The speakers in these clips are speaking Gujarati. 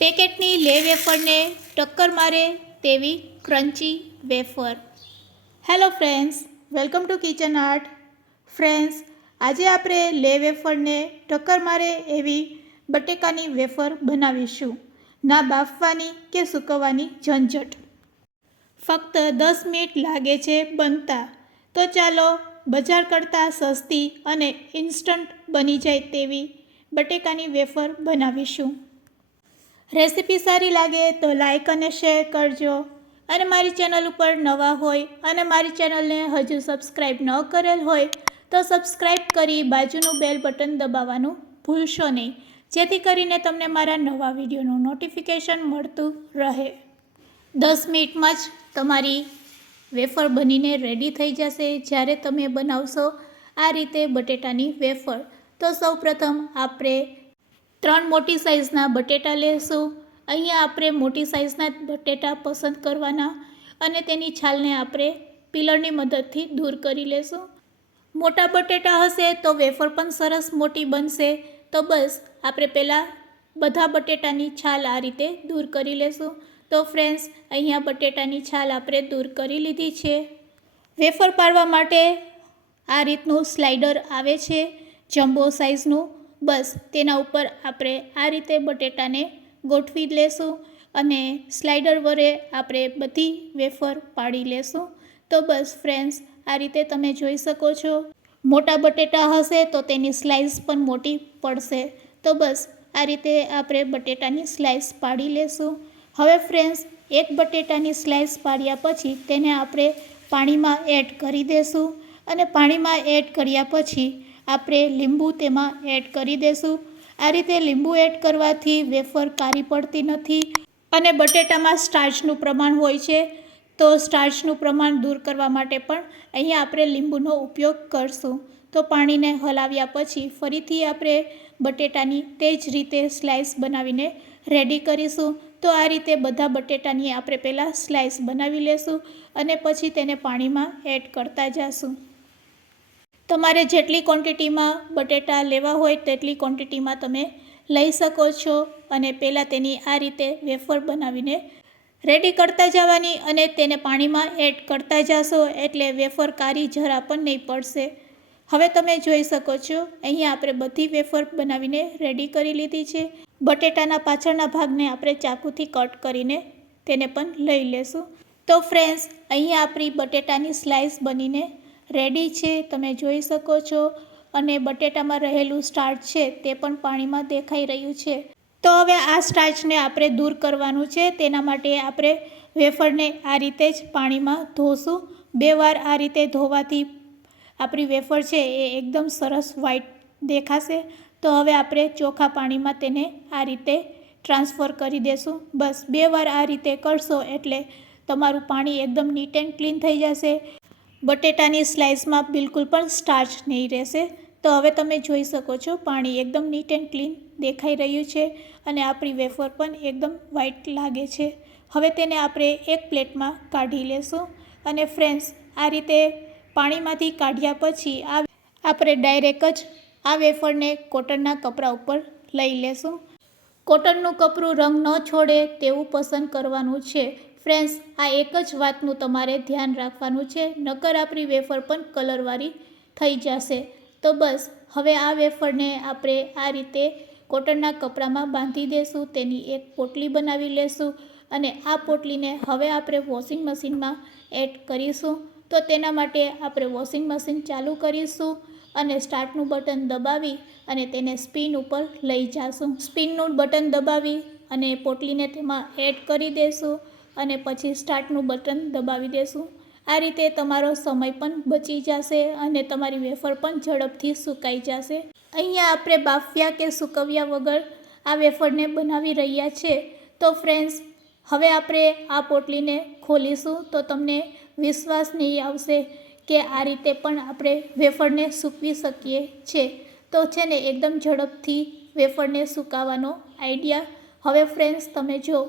પેકેટની લે વેફરને ટક્કર મારે તેવી crunchy wafer. Hello friends, welcome to kitchen art. Friends, આજે આપણે લે વેફરને ટક્કર મારે એવી બટેકાની વેફર બનાવીશું. ના બાફવાની કે સૂકવવાની ઝંઝટ. ફક્ત 10 મિનિટ લાગે છે બનતા. તો ચાલો બજાર કરતાં સસ્તી અને ઇન્સ્ટન્ટ બની જાય તેવી બટેકાની વેફર બનાવીશું. રેસીપી સારી લાગે તો લાઈક અને શેર કરજો. અને મારી ચેનલ ઉપર નવા હોય અને મારી ચેનલને હજુ સબસ્ક્રાઈબ ન કરેલ હોય તો સબસ્ક્રાઈબ કરી બાજુનું બેલ બટન દબાવવાનું ભૂલશો નહીં, જેથી કરીને તમને મારા નવા વિડીયોનું નોટિફિકેશન મળતું રહે. 10 મિનિટમાં જ તમારી વેફર બનીને રેડી થઈ જશે. જ્યારે તમે બનાવશો આ રીતે બટેટાની વેફર, તો સૌપ્રથમ આપણે 3 મોટી સાઇઝના બટેટા લેશું. અહીંયા આપણે મોટી સાઇઝના બટેટા પસંદ કરવાના અને તેની છાલને આપણે પીલરની મદદથી દૂર કરી લેશું. મોટા બટેટા હશે તો વેફર પણ સરસ મોટી બનશે. તો બસ આપણે પહેલાં બધા બટેટાની છાલ આ રીતે દૂર કરી લેશું. તો ફ્રેન્ડ્સ, અહીંયા બટેટાની છાલ આપણે દૂર કરી લીધી છે. વેફર પાડવા માટે આ રીતનું સ્લાઇડર આવે છે, જમ્બો સાઇઝનું. બસ તેના ઉપર આપણે આ રીતે બટેટાને ગોઠવી લેશું અને સ્લાઇડર વડે આપણે બધી વેફર પાડી લેશું. તો બસ ફ્રેન્ડ્સ, આ રીતે તમે જોઈ શકો છો. મોટા બટેટા હશે તો તેની સ્લાઇસ પણ મોટી પડશે. તો બસ આ રીતે આપણે બટેટાની સ્લાઇસ પાડી લેશું. હવે ફ્રેન્ડ્સ, એક બટેટાની સ્લાઇસ પાડ્યા પછી તેને આપણે પાણીમાં એડ કરી દેશું અને પાણીમાં એડ કર્યા પછી આપણે લીંબુ તેમાં એડ કરી દેશું. આ રીતે લીંબુ એડ કરવાથી વેફર કાળી પડતી નથી અને બટેટામાં સ્ટાર્ચનું પ્રમાણ હોય છે, તો સ્ટાર્ચનું પ્રમાણ દૂર કરવા માટે પણ અહીંયા આપણે લીંબુનો ઉપયોગ કરશું. તો પાણીને હલાવ્યા પછી ફરીથી આપણે બટેટાની તે જ રીતે સ્લાઇસ બનાવીને રેડી કરીશું. તો આ રીતે બધા બટેટાની આપણે પહેલાં સ્લાઇસ બનાવી લેશું અને પછી તેને પાણીમાં એડ કરતા જઈશું. તમારે જેટલી ક્વોન્ટિટીમાં બટેટા લેવા હોય તેટલી ક્વોન્ટિટીમાં તમે લઈ શકો છો અને પહેલાં તેની આ રીતે વેફર બનાવીને રેડી કરતા જવાની અને તેને પાણીમાં એડ કરતા જશો એટલે વેફર કાળી જરા પણ નહીં પડશે. હવે તમે જોઈ શકો છો, અહીંયા આપણે બધી વેફર બનાવીને રેડી કરી લીધી છે. બટેટાના પાછળના ભાગને આપણે ચાકુથી કટ કરીને તેને પણ લઈ લેશું. તો ફ્રેન્ડ્સ, અહીંયા આપણી બટેટાની સ્લાઇસ બનીને રેડી છે, તમે જોઈ શકો છો. અને બટેટામાં રહેલું સ્ટાર્ચ છે તે પણ પાણીમાં દેખાઈ રહ્યું છે. તો હવે આ સ્ટાર્ચને આપણે દૂર કરવાનું છે. તેના માટે આપણે વેફરને આ રીતે જ પાણીમાં ધોશું. 2 વાર આ રીતે ધોવાથી આપણી વેફર છે એ એકદમ સરસ વ્હાઈટ દેખાશે. તો હવે આપણે ચોખ્ખા પાણીમાં તેને આ રીતે ટ્રાન્સફર કરી દેશું. બસ 2 વાર આ રીતે કરશો એટલે તમારું પાણી એકદમ નીટ એન્ડ ક્લીન થઈ જશે. બટેટાની સ્લાઇસમાં બિલકુલ પણ સ્ટાર્ચ નહીં રહેશે. તો હવે તમે જોઈ શકો છો, પાણી એકદમ નીટ એન્ડ ક્લીન દેખાઈ રહ્યું છે અને આપણી વેફર પણ એકદમ વ્હાઈટ લાગે છે. હવે તેને આપણે એક પ્લેટમાં કાઢી લેશું. અને ફ્રેન્ડ્સ, આ રીતે પાણીમાંથી કાઢ્યા પછી આપણે ડાયરેક્ટ જ આ વેફરને કોટનના કપડા ઉપર લઈ લેશું. કોટનનું કપડું રંગ ન છોડે તેવું પસંદ કરવાનું છે. ફ્રેન્ડ્સ, આ એક જ વાતનું તમારે ધ્યાન રાખવાનું છે, નકર આપણી વેફર પણ કલરવાળી થઈ જશે. તો બસ હવે આ વેફરને આપણે આ રીતે કોટનના કપડામાં બાંધી દેશું. તેની એક પોટલી બનાવી લેશું અને આ પોટલીને હવે આપણે વોશિંગ મશીનમાં એડ કરીશું. તો તેના માટે આપણે વોશિંગ મશીન ચાલુ કરીશું અને સ્ટાર્ટનું બટન દબાવી અને તેને સ્પિન ઉપર લઈ જઈશું. સ્પિનનું બટન દબાવી અને પોટલીને તેમાં એડ કરી દઈશું અને પછી સ્ટાર્ટનું બટન દબાવી દેશું. આ રીતે તમારો સમય પણ બચી જશે અને તમારી વેફર પણ ઝડપથી સુકાઈ જશે. અહીંયા આપણે બાફ્યા કે સૂકવ્યા વગર આ વેફરને બનાવી રહ્યા છે. તો ફ્રેન્ડ્સ, હવે આપણે આ પોટલીને ખોલીશું તો તમને વિશ્વાસ નહીં આવશે કે આ રીતે પણ આપણે વેફરને સૂકવી શકીએ છીએ. તો છે ને એકદમ ઝડપથી વેફરને સુકાવવાનો આઈડિયા. હવે ફ્રેન્ડ્સ, તમે જો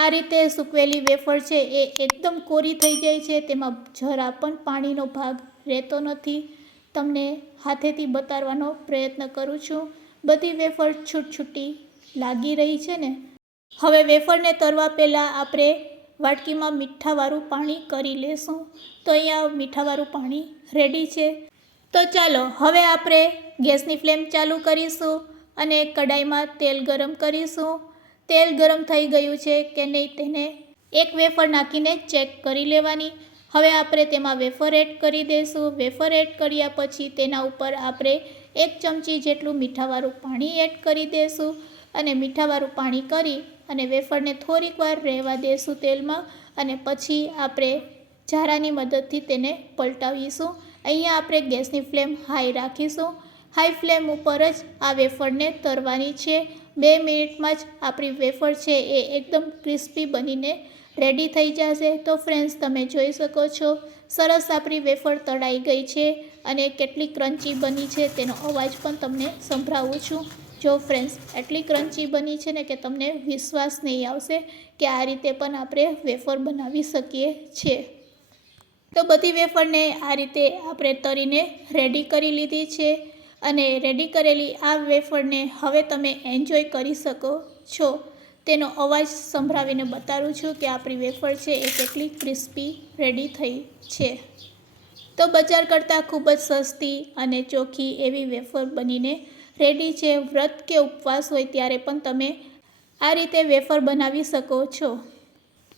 આ રીતે સૂકવેલી વેફર છે એ એકદમ કોરી થઈ જાય છે, તેમાં જરા પણ પાણીનો ભાગ રહેતો નથી. તમને હાથેથી બતાવવાનો પ્રયત્ન કરું છું. બધી વેફર છૂટી લાગી રહી છે ને. હવે વેફરને તળવા પહેલાં આપણે વાટકીમાં મીઠાવાળું પાણી કરી લેશું. તો અહીંયા મીઠાવાળું પાણી રેડી છે. તો ચાલો હવે આપણે ગેસની ફ્લેમ ચાલુ કરીશું અને કડાઈમાં તેલ ગરમ કરીશું. તેલ ગરમ થઈ ગયું છે કે નહીં તેને એક વેફર નાખીને ચેક કરી લેવાની. હવે આપણે તેમાં વેફર એડ કરી દઈશું. વેફર એડ કર્યા પછી તેના ઉપર આપણે 1 ચમચી જેટલું મીઠાવાળું પાણી એડ કરી દઈશું અને મીઠાવાળું પાણી કરી અને વેફરને થોડીક વાર રહેવા દઈશું તેલમાં અને પછી આપણે ઝારાની મદદથી તેને પલટાવીશું. અહીંયા આપણે ગેસની ફ્લેમ હાઈ રાખીશું. હાઈ ફ્લેમ ઉપર જ આ વેફરને તળવાની છે. 2 મિનિટમાં જ આપણી વેફર છે એ એકદમ ક્રિસ્પી બનીને રેડી થઈ જશે. તો ફ્રેન્ડ્સ તમે જોઈ શકો છો સરસ આપણી વેફર તળાઈ ગઈ છે અને કેટલી ક્રન્ચી બની છે તેનો અવાજ પણ તમને સંભળાવું છું. જો ફ્રેન્ડ્સ એટલી ક્રન્ચી બની છે ને કે તમને વિશ્વાસ નહીં આવશે કે આ રીતે પણ આપણે વેફર બનાવી શકીએ છીએ. તો બધી વેફરને આ રીતે આપણે તળીને રેડી કરી લીધી છે અને રેડી કરેલી આ વેફરને હવે તમે એન્જોય કરી શકો છો. તેનો અવાજ સંભળાવીને બતાવું છું કે આપણી વેફર છે એ કેટલી ક્રિસ્પી રેડી થઈ છે. તો બજાર કરતાં ખૂબ જ સસ્તી અને ચોખ્ખી એવી વેફર બનીને રેડી છે. વ્રત કે ઉપવાસ હોય ત્યારે પણ તમે આ રીતે વેફર બનાવી શકો છો.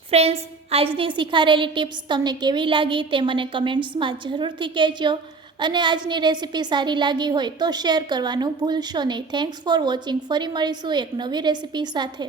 ફ્રેન્ડ્સ, આજની શીખારેલી ટિપ્સ તમને કેવી લાગી તે મને કમેન્ટ્સમાં જરૂરથી કહેજો અને આજની રેસીપી સારી લાગી હોય તો શેર કરવાનું ભૂલશો નહીં. Thanks for watching. ફરી મળીશું એક નવી રેસીપી સાથે.